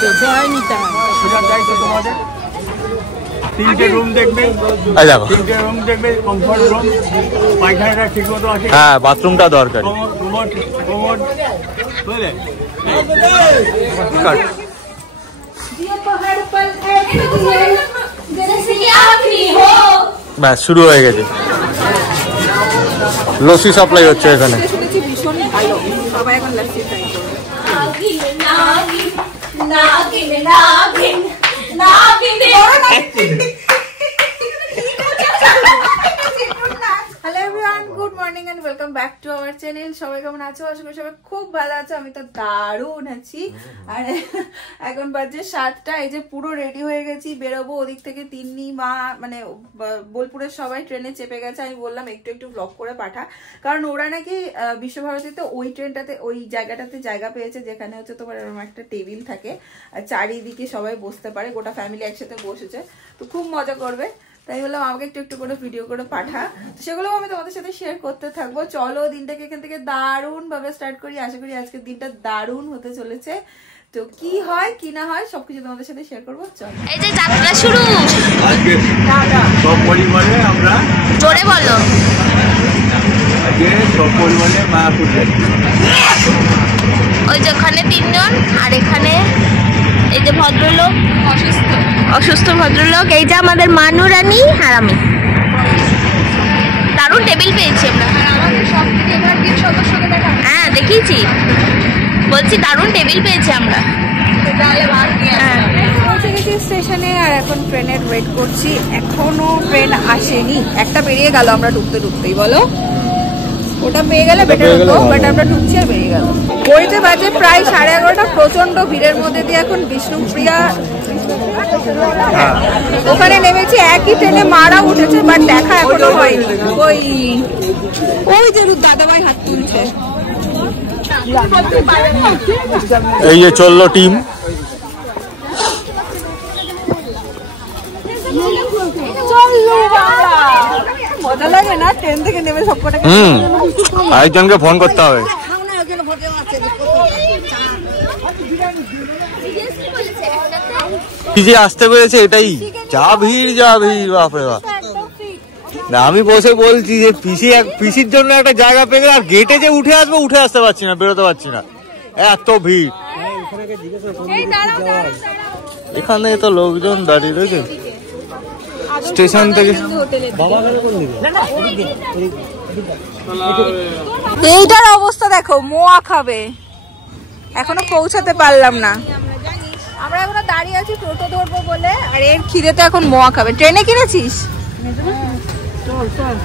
থাকবে, জয় নিতাই। সেটার দায়িত্ব তোমাদের। 3টে রুম দেখবে, 3টে রুম দেখবে, কমফর্ট রুম, পায়খানাটা ঠিক মতো আছে। হ্যাঁ, বাথরুমটা দরকার। বুঝলে? ব্যাস শুরু হয়ে গেছে। লস্যি সাপ্লাই হচ্ছে এখানে। ভীষণ ভালো, সবাই এখন লস্যি ট্রাই করবে। Hello everyone, good morning and welcome back to our channel. সবাই কেমন আছো? আশা করি সবাই খুব ভালো আছো। আমি তো দারুণ আছি। আর এখন বাজে 7টা। এই যে পুরো রেডি হয়ে গেছি, বেরোবো। ওদিক থেকে তিন্নি মা মানে বোলপুরের সবাই ট্রেনে চেপে গেছে। আমি বললাম একটু একটু ব্লগ করে পাঠা, কারণ ওরা নাকি বিশ্বভারতীতে ওই ট্রেনটাতে ওই জায়গাটাতে জায়গা পেয়েছে যেখানে হচ্ছে তোমার এরকম একটা টেবিল থাকে আর চারিদিকে সবাই বসতে পারে, গোটা ফ্যামিলি একসাথে বসেছে, তো খুব মজা করবে। তাই বললাম আমাকে একটু একটু করে ভিডিও করে পাঠা, সেগুলো আমি তোমাদের সাথে শেয়ার করতে থাকবো। চলো দিনটাকে এখান থেকে দারুণ ভাবে স্টার্ট করি। আশা করি আজকের দিনটা দারুণ হতে চলেছে। তো কি হয় কি না হয় সবকিছু তোমাদের সাথে শেয়ার করবো। চলো, এই যে যাত্রা শুরু। আজকে সব পরিবারে আমরা, জোরে বলো, আজকে সব পরিবারে মায়াপুর যাচ্ছি। ওই যে ওখানে 3 জন, আর এখানে এই যে ভদ্রলোক, অসুস্থ ভদ্রলোক, এই যে আমাদের মানু রানী আর আমি। দারুণ টেবিল পেয়েছি আমরা। হ্যাঁ দেখিয়েছি, বলছি দারুণ টেবিল পেয়েছি আমরা। পৌঁছে গেছি স্টেশনে আর এখন ট্রেনের ওয়েট করছি। এখনো ট্রেন আসেনি। একটা বেরিয়ে গেল আমরা ঢুকতে ঢুকতেই। বলো, ওটা পেয়ে গেলে বেটার হতো, বাট আমরা ঢুকছি আর বেরিয়ে গেল। ঘড়িতে বাজে প্রায় 11:30। প্রচন্ড ভিড়ের মধ্যে দিয়ে এখন বিষ্ণুপ্রিয়া ওখানে নেমেছি। একই ট্রেনে মারা উঠেছে, বাট দেখা এখনো হয়নি। ওই যে দাদাভাই হাত তুলছে। এই যে চললো টিম। মজা লাগে না ট্রেন থেকে নেমে সবকটাকে? আরেকজনকে ফোন করতে হবে। কি যে আসতে পেরেছে এটাই, যা ভিড় বাপরে বাপ। না আমি বসে বলছি যে পিসির জন্য একটা জায়গা পেয়ে গেলে, আর গেটে যে উঠে আসতে পারছি না, বেরোতে পারছি না, এত ভিড়। এখানে তো লোকজন দাঁড়িয়ে রয়েছে স্টেশন থেকে। এইটার অবস্থা দেখো, মোয়া খাবে। এখনো পৌঁছাতে পারলাম না। আমরা এখনো দাঁড়িয়ে আছি টোটো ধরবো বলে, আর এর খিদেতে এখন মোয়া খাবে। ট্রেনে কিনেছিস?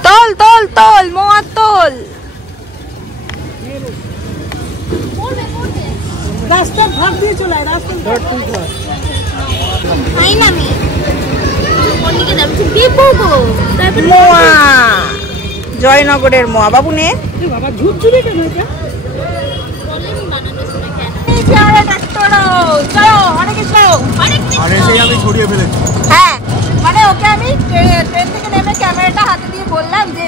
তোল তোল তোল, মোয়া তোল। রাস্তা ভাগ দিয়ে চলে আয়, রাস্তা মোয়া, জয়নগরের মোয়া। বাবু নে বাবা, ঝুরঝুরি কেন এটা? হ্যাঁ, মানে ওকে আমি ট্রেন থেকে নেমে ক্যামেরাটা হাতে দিয়ে বললাম যে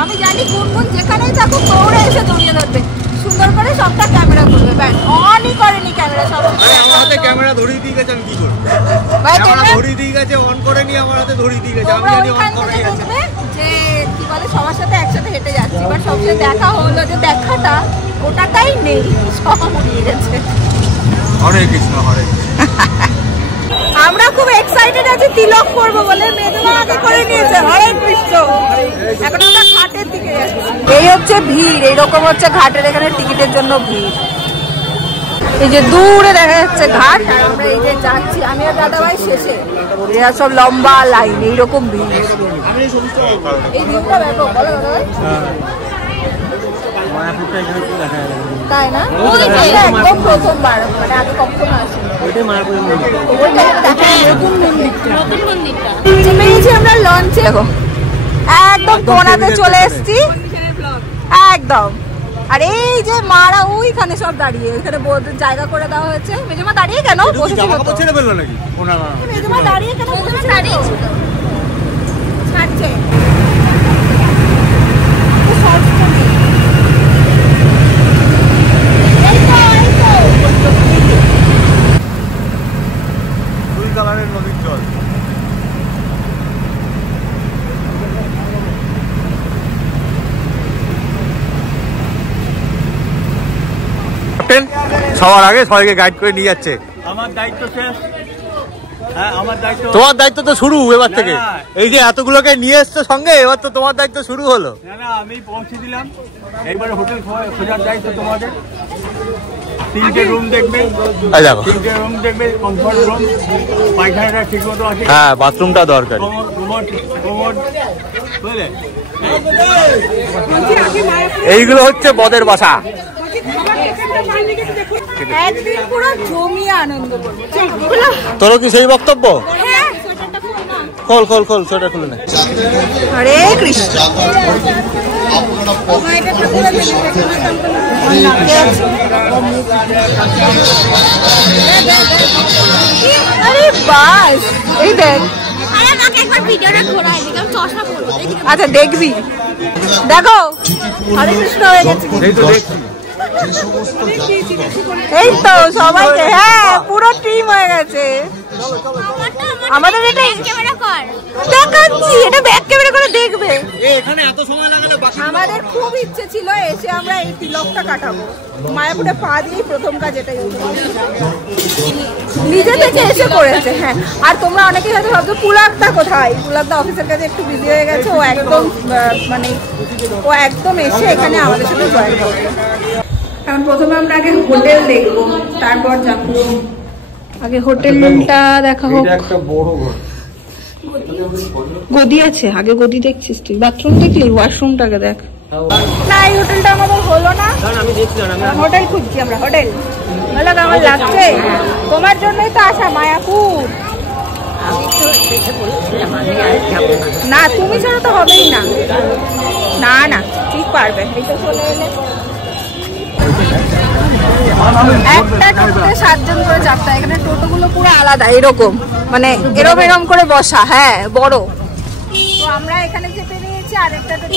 আমি জানি গুনগুন যেখানেই থাকুক দৌড়ে এসে দৌড়িয়ে ধরবে, সুন্দর করে সবটা ক্যামেরা করবে। ব্যাস, অনই করেনি ক্যামেরা। সব আমার হাতে ক্যামেরা ধরিয়ে দিয়ে গেছে, আমি কি করব? ক্যামেরা ধরিয়ে দিয়ে গেছে, অন করে নি, আমার হাতে ধরিয়ে দিয়ে গেছে, আমি জানি অন করে গেছে। যে কি বলে, সবার সাথে একসাথে হেঁটে যাচ্ছি, বাট সবচেয়ে দেখা হলো যে দেখাটা ওটাটাই নেই, সব উড়িয়ে গেছে। হরে কৃষ্ণ, হরে কৃষ্ণ। আমরা খুব এক্সাইটেড আছি তিলক করবো বলে, মেদুয়া আগে করে নিয়েছে। হরে কৃষ্ণ। এখন আমরা ঘাটের দিকে যাচ্ছি। এই হচ্ছে ভিড়, এইরকম হচ্ছে ঘাটের এখানে টিকিটের জন্য ভিড়। এই যে দূরে দেখা যাচ্ছে ঘাট, আর আমরা এই যে যাচ্ছি, আমি আর দাদাভাই শেষে। এরা সব লম্বা লাইন, এইরকম ভিড়। এই ভিড়টা ব্যাপক, বলো দাদাভাই? তাই না? একদম প্রথমবার, মানে আগে কখনো আসেনি। আমরা লঞ্চে একদম কোনাতে চলে এসছি একদম। আর এই যে মারা ওইখানে সব দাঁড়িয়ে, ওইখানে জায়গা করে দেওয়া হয়েছে। মেজমা দাঁড়িয়ে কেন বসেছিল? মেজমা দাঁড়িয়ে কেন? ছাড়ছে। ওঠেন, সবার আগে সবাইকে গাইড করে নিয়ে যাচ্ছে। আমার দায়িত্ব শেষ। হ্যাঁ, আমার দায়িত্ব। তোমার দায়িত্ব তো শুরু এবার থেকে। এই যে এতগুলোকে নিয়ে এসছো সঙ্গে, এবার তো তোমার দায়িত্ব শুরু হলো। না, আমি পৌঁছে দিলাম। এইবারে হোটেল খোঁজার দায়িত্ব তোমাদের। 3টে রুম দেখবে, 3টে রুম দেখবে, কমফর্ট রুম, পায়খানাটা ঠিক মতো আছে। হ্যাঁ, বাথরুমটা দরকার। বুঝলে, এইগুলো হচ্ছে বদের বাসা। একদিন পুরো জমিয়ে আনন্দ করবো। তোরও কি সেই বক্তব্য? খোল খোল খোল, সেটা খুলে নে। হরে কৃষ্ণ। আরে বাস, এই দেখ। আচ্ছা দেখবি, দেখো হরে কৃষ্ণ হয়ে গেছে। এই তো সবাইকে, হ্যাঁ পুরো টিম হয়ে গেছে। আমাদের এটা দেখাচ্ছি, এটা ব্যাক ক্যামেরা করে দেখবে। আমাদের খুব ইচ্ছে ছিল এসে আমরা এই তিলকটা কাটাবো। মায়াপুরে পা দিয়েই প্রথম কাজ এটাই, নিজে থেকে এসে করেছে। হ্যাঁ, আর তোমরা অনেকেই হয়তো ভাবছো পুলাকদা কোথায়। পুলাকদা অফিসের কাছে একটু বিজি হয়ে গেছে। ও একদম মানে ও একদম এসে এখানে আমাদের সাথে জয়েন করবে। এখন প্রথমে আমরা আগে হোটেল দেখবো, তারপর যাবো। আগে হোটেলটা দেখা হোক। একটা বড় ঘর, গদি আছে, আগে গদি দেখছিস তুই? বাথরুম দেখলি? ওয়াশরুমটাকে দেখ। না, এই হোটেলটা আমাদের হলো না। হোটেল খুঁজছি আমরা, হোটেল ভালো কেমন লাগছে? তোমার জন্যই তো আসা মায়াপুর। না, তুমি ছাড়া তো হবেই না। না না, ঠিক পারবে। এই তো চলে এলে। একটা টোটোতে 7 জন করে চাপতে হয়। এখানে টোটোগুলো পুরো আলাদা, এরকম মানে এরম এরম করে বসা। হ্যাঁ, বড়। তো আমরা এখানে চেপে নিয়েছি আরেকটা টোটো।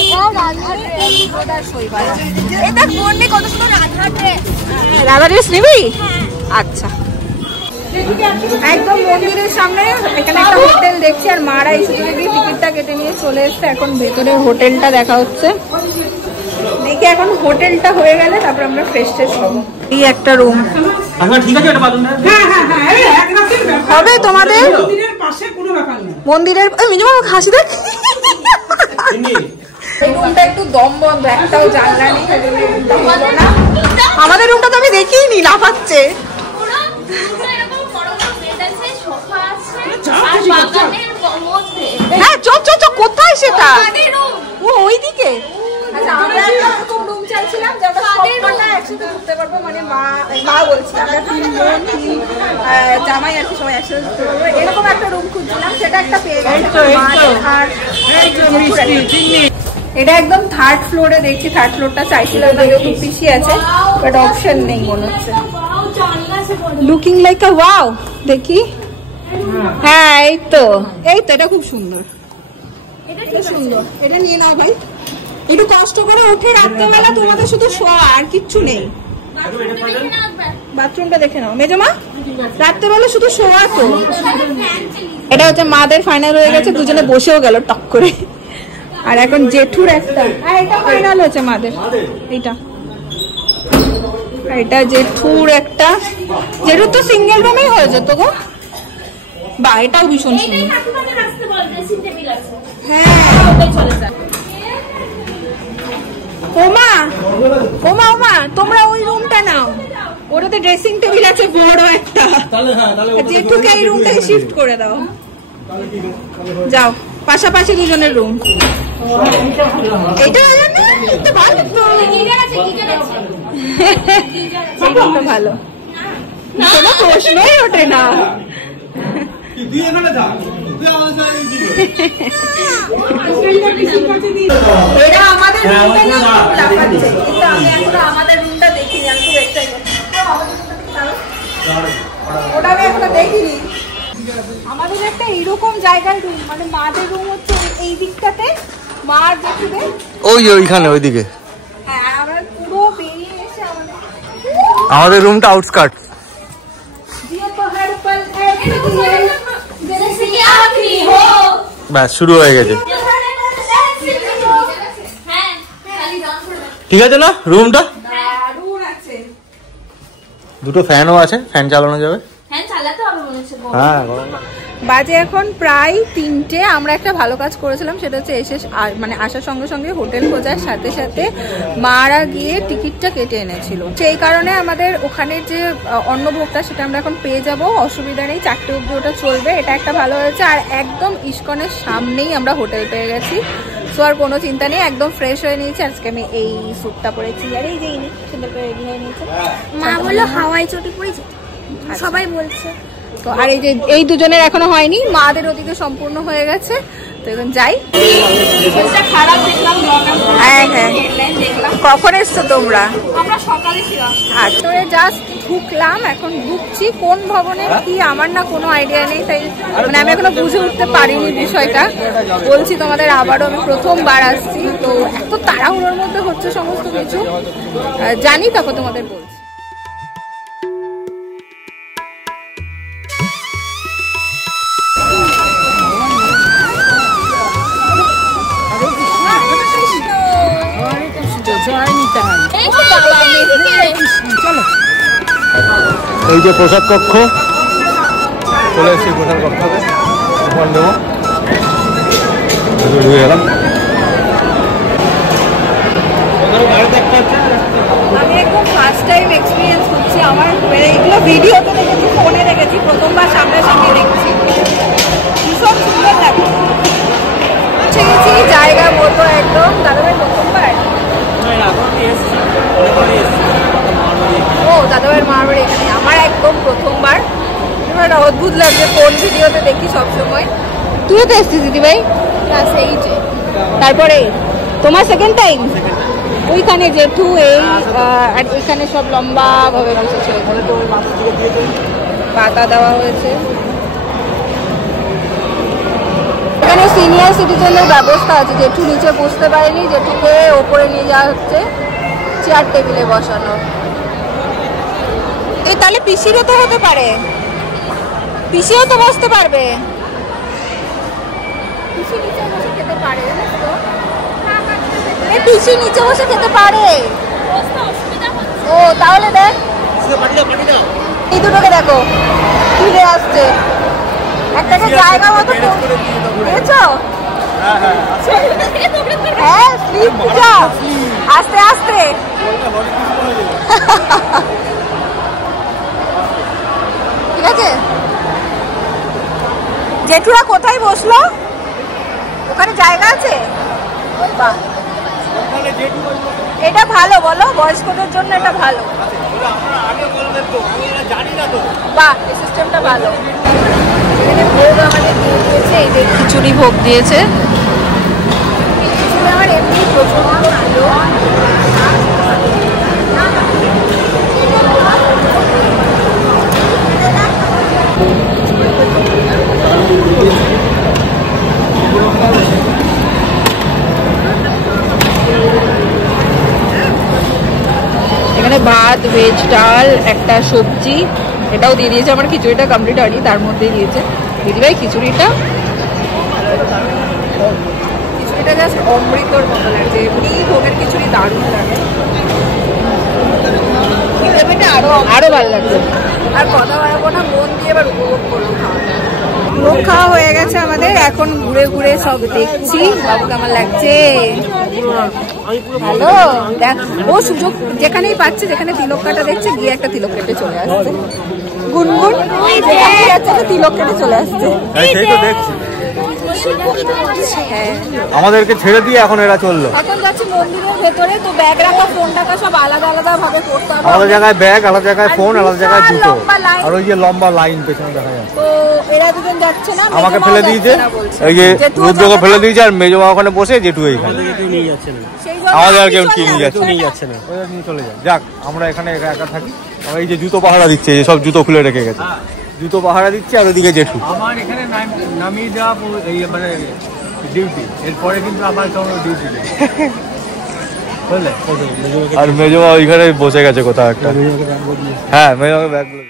রাধা ড্রেস নিবি? আচ্ছা, একদম মন্দিরের সামনে এখানে একটা হোটেল দেখছি। আর মারা এই সুযোগে গিয়ে টিকিটটা কেটে নিয়ে চলে এসছে। এখন ভেতরে হোটেলটা দেখা হচ্ছে। দেখি এখন হোটেলটা হয়ে গেলে তারপর আমরা ফ্রেশ ট্রেশ হবো। এই একটা রুম হবে তোমাদের মন্দিরের। হাসি দেখ, এই রুমটা একটু দম বন্ধ, একটাও জানলা নেই। আমাদের রুমটা তো আমি দেখিনি, লাফাচ্ছে। হ্যাঁ, চল চল চল। কোথায় সেটা? ও ওইদিকে। আচ্ছা, আমরা একটা এরকম রুম চাইছিলাম যে আমরা সবকটা একসাথে ঘুরতে পারবো। মানে মা বলছি, আমরা 3 বোন 3 জামাই আর কি সবাই একসাথে ঘুরতে পারবো। এরকম একটা রুম খুঁজছিলাম, সেটা একটা পেয়ে গেছে। আর এটা একদম 3rd ফ্লোরে দেখছি। 3rd ফ্লোরটা চাইছিলাম, যেহেতু পিসি আছে, বাট অপশন নেই মনে হচ্ছে। লুকিং লাইক আ ওয়াও। দেখি, হ্যাঁ এই তো, এই তো, এটা খুব সুন্দর। এটা সুন্দর, এটা নিয়ে নাও ভাই। একটু কষ্ট করে উঠে রাত্রেবেলা তোমাদের শুধু শোয়া, আর কিচ্ছু নেই। বাথরুমটা দেখে নাও মেজমা, রাত্রেবেলা শুধু শোয়া তো। এটা হচ্ছে মাদের ফাইনাল হয়ে গেছে, দুজনে বসেও গেল টক করে। আর এখন জেঠুর একটা, আর এটা ফাইনাল হচ্ছে মাদের। এইটা, এটা জেঠুর একটা। জেঠুর তো সিঙ্গেল রুমেই হয়ে যেত গো। বা এটাও ভীষণ সুন্দর। হ্যাঁ, ওমা ওমা ওমা, তোমরা ওই রুমটা নাও। ওটাতে ড্রেসিং টেবিল আছে বড় একটা। জেঠুকে এই রুমটাই শিফট করে দাও। যাও, পাশাপাশি দুজনের রুম। এটা ভালো না? এটা ভালো তো, এইটা ভালো। কোনো প্রশ্নই ওঠে না। এটা আমাদের আমাদের রুমটা দেখিনি। আমি খুব এক্সাইটেড। ওটা আমি এখনো দেখিনি। আমাদের একটা এরকম জায়গায় রুম, মানে মাদের রুম হচ্ছে এই দিকটাতে, মার দেখবে ওইখানে ওইদিকে। হ্যাঁ, আমরা পুরো বেরিয়ে এসে আমাদের রুমটা আউটস্কার্ট। ব্যাস, শুরু হয়ে গেছে। ঠিক আছে না রুমটা? দুটো ফ্যানও আছে, ফ্যান চালানো যাবে। হ্যাঁ চালাতে হবে মনে হচ্ছে। হ্যাঁ বাজে এখন প্রায় 3টে। আমরা একটা ভালো কাজ করেছিলাম, সেটা হচ্ছে এসে মানে আসার সঙ্গে সঙ্গে হোটেল খোঁজার সাথে সাথে মারা গিয়ে টিকিটটা কেটে এনেছিল। সেই কারণে আমাদের ওখানে যে অন্নভোগটা সেটা আমরা এখন পেয়ে যাব, অসুবিধা নেই, 4টে অবধি ওটা চলবে। এটা একটা ভালো হয়েছে। আর একদম ইস্কনের সামনেই আমরা হোটেল পেয়ে গেছি, সো আর কোনো চিন্তা নেই। একদম ফ্রেশ হয়ে নিয়েছি। আজকে আমি এই স্যুটটা পরেছি আর এই যে সুন্দর করে রেডি হয়ে নিয়েছে। মা বললো হাওয়াই চটি পড়েছে, সবাই বলছে। তো আর এই যে এই দুজনের এখনো হয়নি, মাদের ওদিকে সম্পূর্ণ হয়ে গেছে। তো এখন যাই। খারাপ দেখলাম, হ্যাঁ হ্যাঁ, কখন এসছো তোমরা? আমরা সকালে ছিলাম। আচ্ছা, জাস্ট ঢুকলাম, এখন ঢুকছি। কোন ভবনে কি আমার না কোনো আইডিয়া নেই, তাই মানে আমি এখনো বুঝে উঠতে পারিনি বিষয়টা। বলছি তোমাদের আবারও, আমি প্রথমবার আসছি, তো এত তাড়াহুড়োর মধ্যে হচ্ছে সমস্ত কিছু, জানি তারপর তোমাদের বলছি। এই যে প্রসাদ কক্ষ, চলে এসেছি প্রসাদ কক্ষতে। উপহার দেবো, ঢুকে গেলাম। আমি একদম ফার্স্ট টাইম এক্সপিরিয়েন্স করছি। আমার এইগুলো ভিডিওতে দেখেছি, ফোনে দেখেছি, প্রথমবার সামনাসামনি দেখছি। ভীষণ সুন্দর লাগে। গেছি জায়গা মতো একদম। দাদাভাই প্রথমবার? ও দাদাভাইয়ের মার বাড়ি এখানে। আমার একদম প্রথমবার। একটা অদ্ভুত লাগছে, কোন ভিডিওতে দেখি সবসময়। তুইও তো এসছিস দিদিভাই? তারপরে তোমার সেকেন্ড টাইম? ওইখানে জেঠু এই আর এখানে সব লম্বা ভাবে বসেছে, পাতা দেওয়া হয়েছে। এখানে সিনিয়র সিটিজেনের ব্যবস্থা আছে, জেঠু নিচে বসতে পারেনি, জেঠুকে ওপরে নিয়ে যাওয়া হচ্ছে চেয়ার টেবিলে বসানো। এই তাহলে পিসিরও তো হতে পারে, পিসিও তো বসতে পারবে। পিসি নিচে বসে খেতে পারে, জানিস তো? পিসি নিচে বসে খেতে পারে। ও তাহলে দেখ, এই দুটোকে দেখো ফিরে আসছে। একটাকে জায়গা মতো দিয়েছো? হ্যাঁ, স্লিপ যাও আস্তে আস্তে। ঠিক আছে, জেঠুরা কোথায় বসলো? ওখানে জায়গা আছে? বাহ, এটা ভালো, বলো বয়স্কদের জন্য এটা ভালো। বাহ, এই সিস্টেমটা ভালো। এখানে ভোগ আমাদের দিয়ে দিয়েছে, এই যে খিচুড়ি ভোগ দিয়েছে। খিচুড়ি আমার এমনি প্রচন্ড ভালো। এখানে ভাত, ভেজ ডাল, একটা সবজি, এটাও দিয়ে দিয়েছে। আমার খিচুড়িটা কমপ্লিট হয়নি, তার মধ্যেই দিয়েছে। দিদিভাই খিচুড়িটা জাস্ট অমৃতর মতো লাগছে। এমনি ভোগের খিচুড়ি দারুণ লাগে, আরো ভালো লাগছে। আর কথা বাড়াবো না, মন দিয়ে এবার উপভোগ করবো খাওয়াটা। ভোগ খাওয়া হয়ে গেছে আমাদের, এখন ঘুরে ঘুরে সব দেখছি। বাবু কেমন লাগছে? ভালো। দেখ, ও সুযোগ যেখানেই পাচ্ছে, যেখানে তিলক কাটা দেখছে, গিয়ে একটা তিলক কেটে চলে আসছে। গুনগুন যাচ্ছে, তিলক কেটে চলে আসছে। আমাদেরকে ছেড়ে দিয়ে এখন এরা চললো। এখন যাচ্ছি মন্দিরের ভেতরে, তো ব্যাগ রাখা, ফোন রাখা সব আলাদা আলাদা ভাবে করতে হবে। আলাদা জায়গায় ব্যাগ, আলাদা জায়গায় ফোন, আলাদা জায়গায় জুতো, আর ওই যে লম্বা লাইন পেছনে দেখা যায়। তো এরা দুজন যাচ্ছে না, আমাকে ফেলে দিয়েছে, এই যে রুদ্রকে ফেলে দিয়েছে, আর মেজমা ওখানে বসে, জেঠু এইখানে। আমাদের আর কেউ নিয়ে যাচ্ছে না, ওরা নিয়ে চলে যায়। যাক, আমরা এখানে একা একা থাকি। এই যে জুতো পাহারা দিচ্ছে, এই সব জুতো খুলে রেখে গেছে, জুতো পাহারা দিচ্ছে। আর ওদিকে জেঠু। আমার এখানে নামিয়ে দেওয়া মানে ডিউটি, এরপরে কিন্তু আমার কোনো ডিউটি নেই। আর মেজমা ওইখানে বসে গেছে কোথাও একটা। হ্যাঁ, মেজমাকে ব্যাগগুলো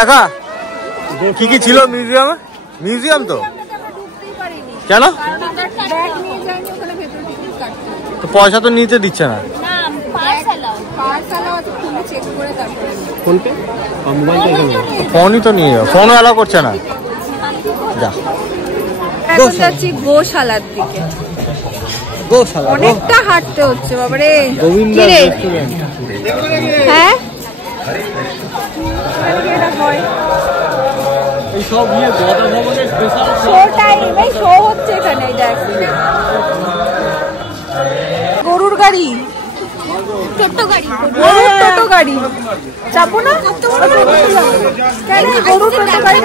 দেখা কি কি ছিল মিউজিয়ামে। মিউজিয়াম তো কেন? তো পয়সা তো নিতে দিচ্ছে না। ফোনই তো নিয়ে যাও, ফোনও অ্যালাউ করছে না। যা এখন যাচ্ছি গোশালার দিকে। অনেকটা হাঁটতে হচ্ছে বাবারে। হ্যাঁ গরুর গাড়ি, টোটো গাড়ি চাপো না? গরুর টোটো গাড়ি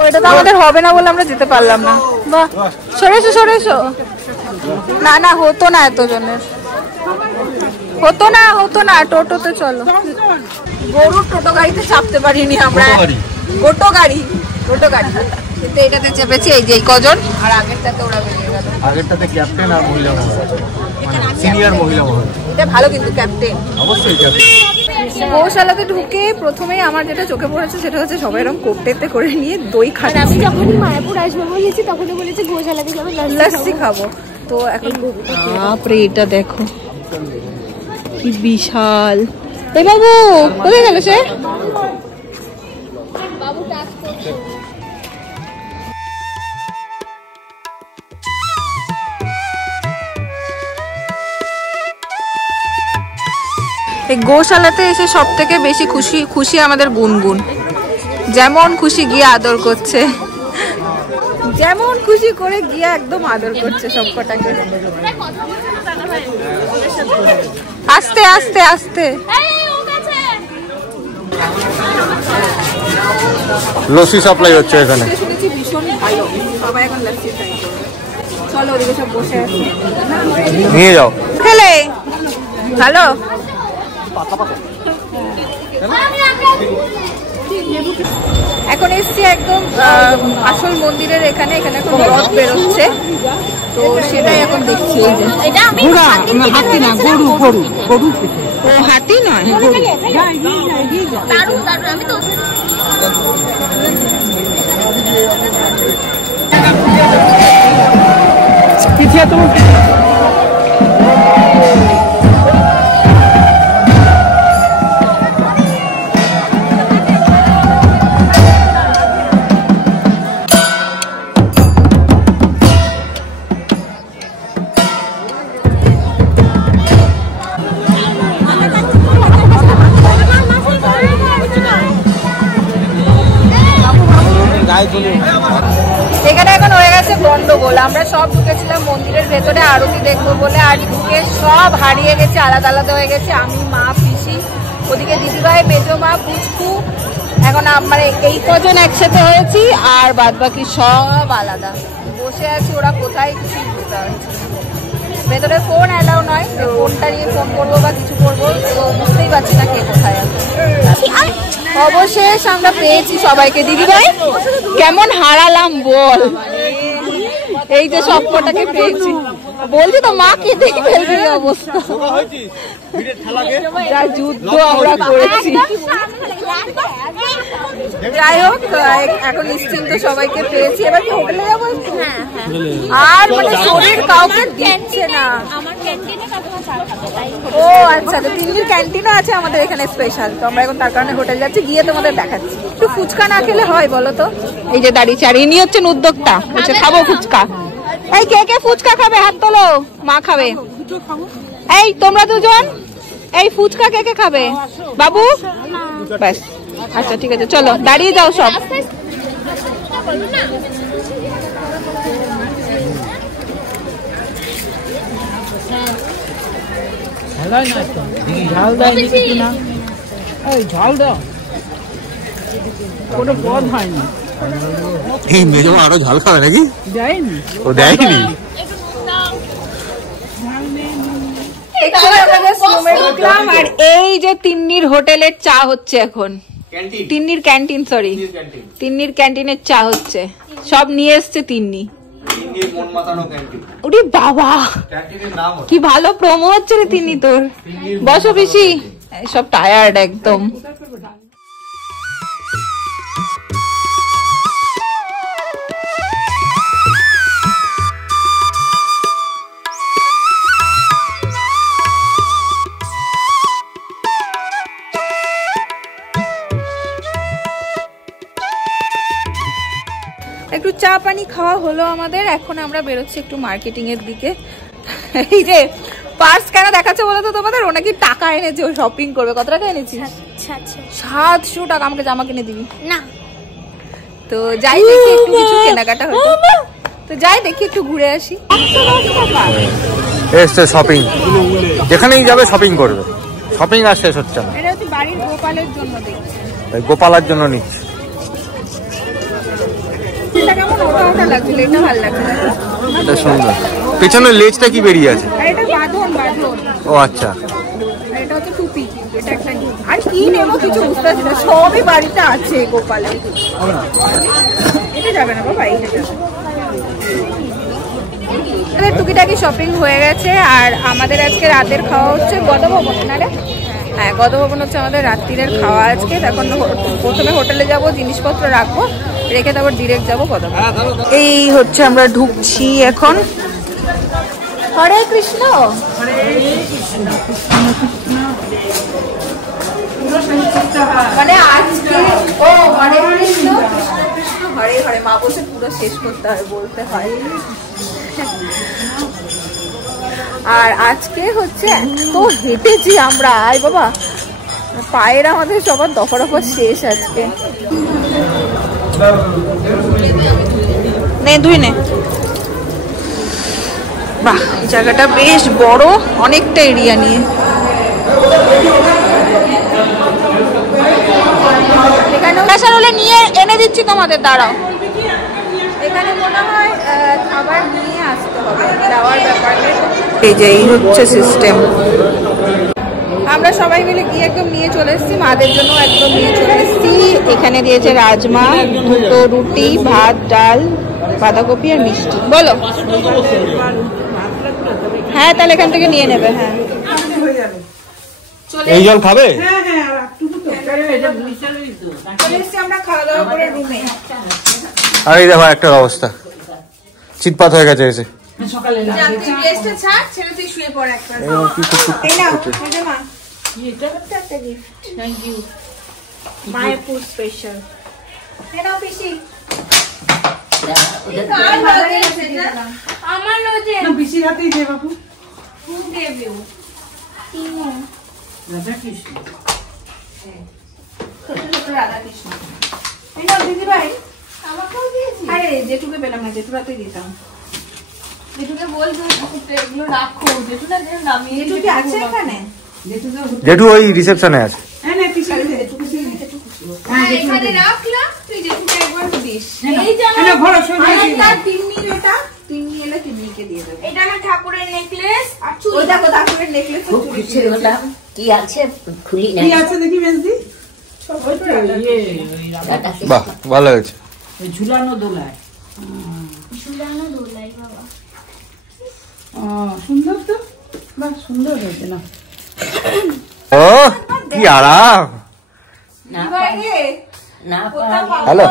ওইটা তো আমাদের হবে না বলে আমরা যেতে পারলাম না। বাহ, সরে এসো। না হতো না, এত জনের হতো না। টোটোতে চলো। গরুর টোটো গাড়িতে চাপতে পারিনি আমরা। গোটো গাড়ি কিন্তু এটাতে চেপেছি। এই যে কজন, আর আগেরটাতে ওরা বেরিয়ে গেল। আগেরটাতে ক্যাপ্টেন আর মহিলা সিনিয়র মহিলা এটা ভালো কিন্তু ক্যাপ্টেন অবশ্যই। গোশালাতে ঢুকে প্রথমেই আমার যেটা চোখে পড়েছে সেটা হচ্ছে সবাই এরকম কোপটেতে করে নিয়ে দই খাচ্ছে। আমি যখন মায়াপুর আসবো বলেছি তখনই বলেছি গোশালাতে যাবো, লস্যি খাবো। তো এখন বাপরে এটা দেখো কি বিশাল। এই বাবু কোথায় গেল সে? বাবু টাচ করছে। এই গোশালাতে এসে সব থেকে বেশি খুশি আমাদের গুনগুন। যেমন খুশি গিয়ে আদর করছে, যেমন খুশি করে গিয়ে একদম আদর করছে সব কটাকে। আস্তে আস্তে আস্তে। লস্যি সাপ্লাই হচ্ছে এখানে। শুনেছি ভীষণ ভালো, সবাই এখন লস্যি চাই। চলো ওদিকে সব বসে আছে, নিয়ে যাও। খেলে ভালো। এখন এসছি একদম আসল মন্দিরের এখানে এখন রথ বেরোচ্ছে, তো সেটাই এখন দেখছি। এটা আমি হাতি না, গরু। ও হাতি নয়, দারুণ আমি তো এখানে এখন হয়ে গেছে গন্ডগোল। আমরা সব ঢুকেছিলাম মন্দিরের ভেতরে আরতি দেখবো বলে, আর ঢুকে সব হারিয়ে গেছে, আলাদা আলাদা হয়ে গেছে। আমি, মা, পিসি, ওদিকে দিদিভাই, মেজো মা, পুচকু। এখন আমরা এই কজন একসাথে হয়েছি, আর বাদ বাকি সব আলাদা বসে আছি। ওরা কোথায় কিছু বুঝতে পারছি। ভেতরে ফোন অ্যালাউ নয়, ফোনটা নিয়ে ফোন করবো বা কিছু করবো, তো বুঝতেই পারছি না কে কোথায় আছে। অবশেষ আমরা পেয়েছি সবাইকে। দিদিভাই কেমন হারালাম বল, এই যে সব কটাকে পেয়েছি। বলছি তো মা কেঁদেই ফেলবে অবস্থা, যা যুদ্ধ আমরা করেছি। যাই হোক, এখন নিশ্চিন্ত সবাইকে পেয়েছি। এবার কি হোটেলে যাবো? আর মানে শরীর কাউকে দিচ্ছে না। ও আচ্ছা, তো তিন্নির ক্যান্টিনও আছে আমাদের এখানে স্পেশাল, তো আমরা এখন তার কারণে হোটেল যাচ্ছি, গিয়ে তোমাদের দেখাচ্ছি। একটু ফুচকা না খেলে হয় বলো তো? এই যে দাঁড়িয়েছে, আর ইনি হচ্ছেন উদ্যোক্তা, বলছে খাবো ফুচকা। এই কে কে ফুচকা খাবে হাত তোলো। মা খাবে। এই তোমরা দুজন, এই ফুচকা কে কে খাবে? বাবু ব্যাস, আচ্ছা ঠিক আছে, চলো দাঁড়িয়ে যাও সব। ঝাল দেয়নি কিছু না, এই ঝাল দাও, কোনো পদ হয়নি। এই মেজো আরো ঝাল খাবে নাকি? দেয়নি, ও দেয়নি। আর এই যে তিন্নির হোটেলের চা হচ্ছে এখন, তিন্নির ক্যান্টিন, সরি তিন্নির ক্যান্টিনের চা হচ্ছে। সব নিয়ে এসছে তিন্নি। ওরে বাবা কি ভালো প্রোমো হচ্ছে রে তিন্নি তোর। বসো পিসি, সব টায়ার্ড একদম। পানি খাওয়া হলো আমাদের, এখন আমরা বেরোচ্ছি একটু মার্কেটিং এর দিকে। এই যে পার্স কেন দেখাচ্ছে বলো তো তোমাদের, ও নাকি টাকা এনেছে, ও শপিং করবে। কত টাকা এনেছিস? 700 টাকা। আমাকে জামা কিনে দিবি না? তো যাই দেখি একটু কিছু কেনাকাটা হতো, তো যাই দেখি একটু ঘুরে আসি। এসছে শপিং, যেখানেই যাবে শপিং করবে, শপিং আর শেষ হচ্ছে না। এটা হচ্ছে বাড়ির গোপালের জন্য দেখছি, গোপালার জন্য নিচ্ছি। এটা কেমন ওটা ওটা লাগছিল, এটা ভালো লাগছে। এটা সুন্দর, পেছনের লেজটা কি বেরিয়ে আছে? আর এটা বাঁধন বাঁধন। ও আচ্ছা, এটা হচ্ছে টুপি। এটা একটা আর কি নেবো কিছু বুঝতে পারছি না, সবই বাড়িতে আছে গোপালের। এটা যাবে না বাবা, এইটা যাবে। আমাদের টুকিটাকি শপিং হয়ে গেছে, আর আমাদের আজকে রাতের খাওয়া হচ্ছে গদভবন। না রে, হ্যাঁ গদভবন হচ্ছে আমাদের রাত্রিরের খাওয়া আজকে। এখন প্রথমে হোটেলে যাব, জিনিসপত্র রাখবো, রেখে তারপর ডিরেক্ট যাবো গদভবন। এই হচ্ছে আমরা ঢুকছি এখন। হরে কৃষ্ণ। মানে আজকে ও হরে কৃষ্ণ কৃষ্ণ কৃষ্ণ হরে হরে, মা বসে পুরো শেষ করতে হয়, বলতে হয়। আর আজকে হচ্ছে এত হেঁটেছি আমরা, আয় বাবা, পায়ের আমাদের সবার দফা দফা শেষ আজকে। নে দুই নে। বাহ, এই জায়গাটা বেশ বড়, অনেকটা এরিয়া নিয়ে। এখানে প্রেসার হলে নিয়ে এনে দিচ্ছি তোমাদের, দাঁড়াও। এখানে মনে হয় খাবার নিয়ে আসতে হবে, যাওয়ার ব্যাপারে। এই যে এই হচ্ছে সিস্টেম। আমরা সবাই মিলে গিয়ে একদম নিয়ে চলে এসেছি, মাদের জন্য একদম নিয়ে চলে এসেছি। এখানে দিয়েছে রাজমা, দুটো রুটি, ভাত, ডাল, বাঁধাকপি আর মিষ্টি। বলো হ্যাঁ, তাহলে এখান থেকে নিয়ে নেবে। হ্যাঁ এই জল খাবে? আমরা খাওয়া দাওয়া করে রুমে। আর এই দেখো একটা অবস্থা, চিটপাত হয়ে গেছে এসে। সকালে তুই শুয়ে পড় একটা। Thank you. মায়াপুর স্পেশাল। আমার লোজে পিসির হাতেই দে বাবু। হু দেবে রাধা কৃষ্ণ। ছোট ছোট রাধা কৃষ্ণ। এই নাও দিদি ভাই। আমাকেও দিয়েছি। আরে জেঠুকে পেলাম না, জেঠুরাতেই দিতাম। জেঠুকে বলবো এগুলো রাখো, জেঠু না যেন নামিয়ে। জেঠু কি আছে এখানে? জেঠু ওই রিসেপশনে আছে। হ্যাঁ না পিসির হাতে। হ্যাঁ এখানে রাখলাম, তুই জেঠুকে একবার দিস। এই যে না ঘরে সরে আর তার তিন্নি, এটা তিন্নি এলে তিন্নিকে দিয়ে দেব। এটা আমার ঠাকুরের নেকলেস আর চুড়ি। ওই দেখো ঠাকুরের নেকলেস। কি আছে খুলি না। কি আছে দেখি বেশি। বাহ, ভালো হয়েছে। ওই ঝুলানো দোলায়। ঝুলানো দোলাই বাবা। সুন্দর তো, বাহ সুন্দর হয়েছে না। ও কি আরাম। না না হ্যালো,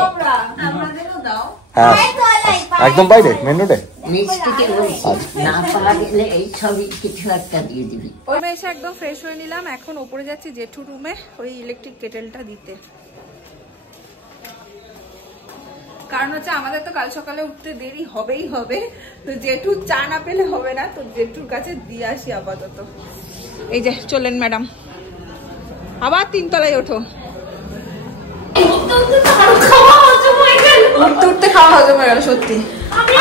আমাদেরও দাও। হ্যাঁ একদম বাইরে মেন রোডে। মিষ্টিকে বলছি না পাওয়া গেলে এই সবই কিছু একটা দিয়ে দিবি। ওই এসে একদম ফ্রেশ হয়ে নিলাম, এখন ওপরে যাচ্ছি জেঠু রুমে ওই ইলেকট্রিক কেটেলটা দিতে। কারণ হচ্ছে আমাদের তো কাল সকালে উঠতে দেরি হবেই হবে, তো জেঠু চা না পেলে হবে না, তো জেঠুর কাছে দিয়ে আসি আপাতত। এই যে চলেন ম্যাডাম, আবার 3 তলায় ওঠো। উঠতে খাওয়া হজম হয়ে গেল সত্যি।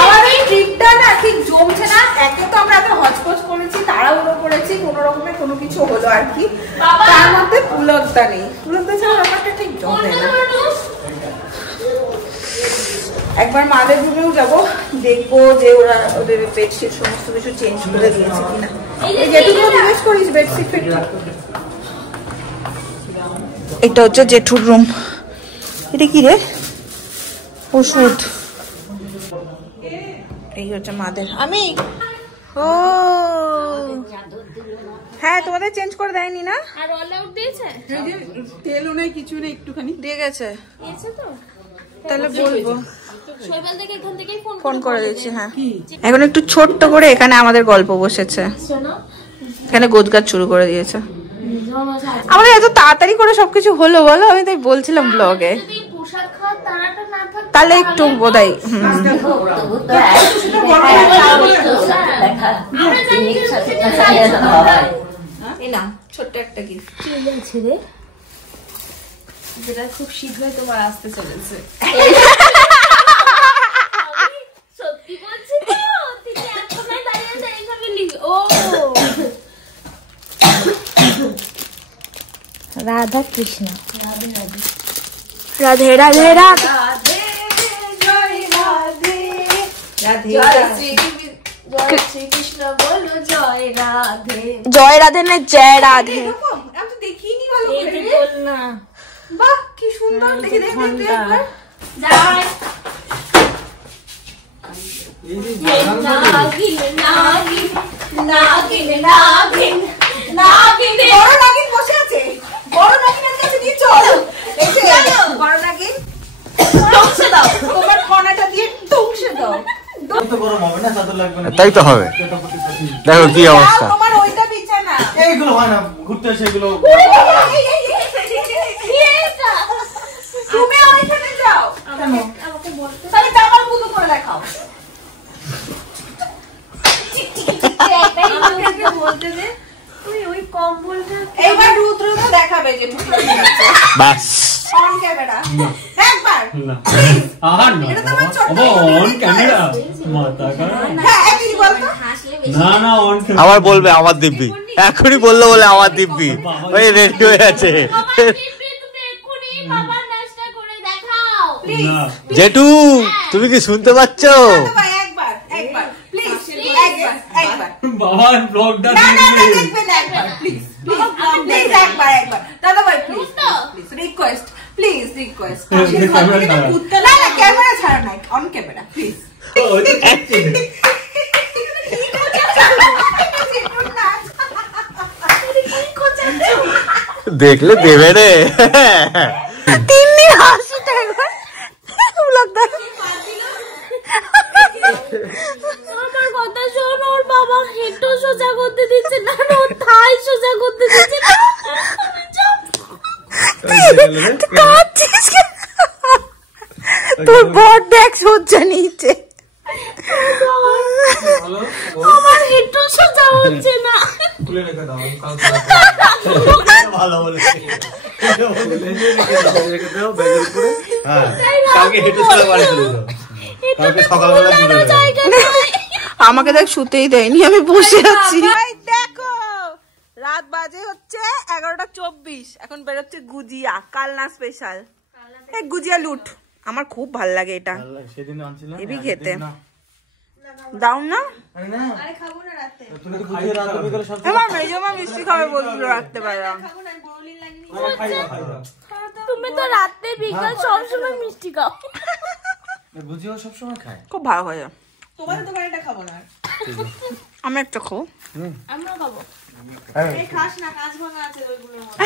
আমাদের এই ট্রিপটা না ঠিক জমছে না। একে তো আমরা এত হজপজ করেছি, তাড়াহুড়ো করেছি, কোনো রকমে কোনো কিছু হলো আর কি। তার মধ্যে পুলকটা নেই, পুলকটা ছাড়া ব্যাপারটা ঠিক জমে না। একবার মাদের রুমেও যাবো, দেখবো যে ওরা ওদের বেডশিট সমস্ত কিছু চেঞ্জ করে দিয়েছে কিনা। এই যেটুকু জিজ্ঞেস করিস বেডশিট। এটা হচ্ছে জেঠুর রুম। এটা কি রে? ওষুধ। এই হচ্ছে মাদের। আমি ও হ্যাঁ, তোমাদের চেঞ্জ করে দেয়নি না? আর অল আউট দিয়েছে? তেলও নেই কিছু নেই, একটুখানি দিয়ে গেছে। দিয়েছে তো? তাহলে বলবো, শৈবাল থেকে এখান থেকেই ফোন করে দিচ্ছি। হ্যাঁ, এখন একটু ছোট্ট করে এখানে আমাদের গল্প বসেছে, শোনো এখানে গোছগাছ শুরু করে দিয়েছে। আমাদের এত তাড়াতাড়ি করে সবকিছু হলো বলো, আমি তাই বলছিলাম ব্লগে। যদি প্রসাদ খাওয়ার তাড়াটা না থাকতো তাহলে একটু বোধহয় তবু তো না ছোট্ট একটা গিফট ছেড়ে যেটা খুব শীঘ্রই তোমার আসতে চলেছে। সত্যি বলছি তো তুমি এখনই দাঁড়িয়ে এইভাবে লিখে ও রাধা কৃষ্ণ রাধে রাধে রাধে রাধে জয় রাধে রাধে জয় শ্রীকৃষ্ণ বলো জয় রাধে। জয় রাধে না জয় রাধে এরকম আমি তো দেখিনি ভালো এই করে। বল না বাহ কি সুন্দর দেখে দেখে একবার জয় নাগিন নাগিন নাগিন নাগিন নাগিন বড় নাগিন বসে আছে, বড় নাগিনের কাছে নিয়ে চল। এই যে বড় নাগিন টংসে দাও, তোমার কণাটা দিয়ে টংসে দাও। তাই তো হবে। দেখো কি অবস্থা। তোমার ওইটা বিছানা এইগুলো হয় না, ঘুরতে এসে এগুলো তুমি ওইখানে যাও, তাহলে জামার মতো করে দেখাও। আমাকে বলতে দে ওই কম্বলটা এইবার রুদ্রকে দেখাবে যে বাস অন ক্যামেরা একবার আর না এটা তো আমার ছোট্ট অন ক্যামেরা মাথা খারাপ। হ্যাঁ একই বলতো না না অন আবার বলবে আমার দিব্যি, এখনই বললো বলে আমার দিব্যি ওই রেডি হয়ে আছে। তুমি এক্ষুনি বাবার নাচটা করে দেখাও না জেঠু তুমি কি শুনতে পাচ্ছ? ভাই একবার একবার প্লিজ একবার একবার বাবা ব্লগটা না না না দেখবেন একবার প্লিজ প্লিজ একবার একবার দাদা ভাই please please request please request না না ক্যামেরা ছাড়া নাই অন ক্যামেরা প্লিজ দেখলে দেবে রে। তিন্নি হাসিটা একবার আমার কথা শোন, ওর বাবা হেঁটো সোজা করতে দিচ্ছে না, ওর থাই সোজা করতে দিচ্ছে না। তোর বড় দেখ সোজা নিচে, আমার হেঁটো সোজা হচ্ছে না। ভালো বলেছে। আমাকে দেখ শুতেই দেয়নি, আমি বসে আছি। দেখো রাত বাজে হচ্ছে 11:24, এখন বেরোচ্ছে গুজিয়া, কালনা স্পেশাল। এই গুজিয়া লুট আমার খুব ভাল লাগে, এটা সেদিন আনছিলাম এবি খেতে দাও না। আমার মেজমা মিষ্টি খাবে বলছিল রাখতে পারলাম। তুমি তো রাতে বিকাল সবসময় মিষ্টি খাও। বুঝিও সবসময় খায়। খুব ভালো হয়। তোমাদের দোকানে এটা খাবো না, আমি একটা খাবো। আমরা খাবো। এই খাস না, কাঁচ ভাঙা আছে ওইগুলোর মধ্যে।